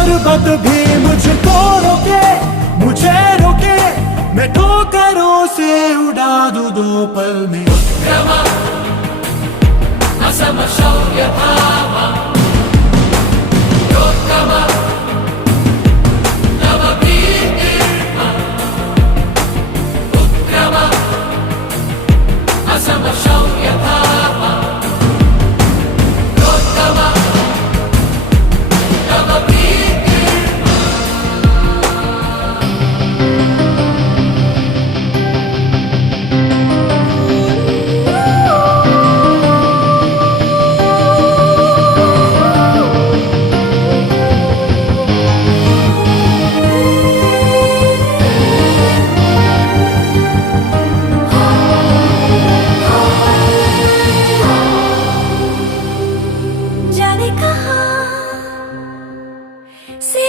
पर्वत भी मुझको रोके, मुझे रोके, मैं ठोकरों से उड़ा दूं 2 पल में। असमशौर्यभावा योत्तम नवभीतिर्मा उत्क्रम असमशौर्यभावा योत्तम नवभीतिर्मा। जाने कहाँ से